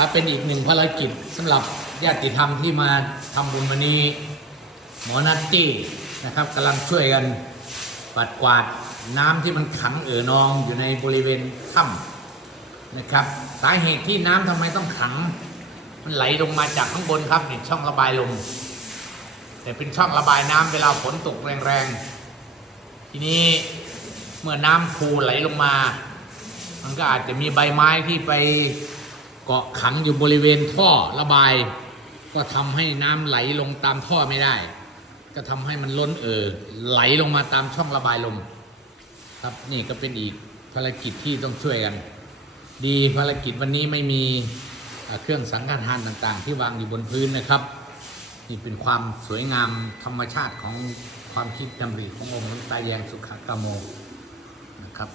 ครับเป็นอีกหนึ่งภารกิจสำหรับญาติธรรมที่มาทำบุญวันนี้ หมอนัตตี้นะครับกำลังช่วยกันปัดกวาดน้ำที่มันขังเอ่อนองอยู่ในบริเวณถ้ำนะครับ สาเหตุที่น้ำทำไมต้องขัง มันไหลลงมาจากข้างบนครับนี่ช่องระบายลมแต่เป็นช่องระบายน้ำเวลาฝนตกแรงๆ ทีนี้เมื่อน้ำพูไหลลงมา มันก็อาจจะมีใบไม้ที่ไป เกาะขังอยู่บริเวณท่อระบาย ก็ทำให้น้ำไหลลงตามท่อไม่ได้ ก็ทำให้มันล้นเอ่อไหลลงมาตามช่องระบายลมครับนี่ก็เป็นอีกภารกิจที่ต้องช่วยกัน ดีภารกิจวันนี้ไม่มีเอ่อเครื่องสังฆทานต่างๆ ที่วางอยู่บนพื้นนะครับ นี่เป็นความสวยงามธรรมชาติของความคิดดำริขององค์หลวงตาแยงสุขกามโมนะครับ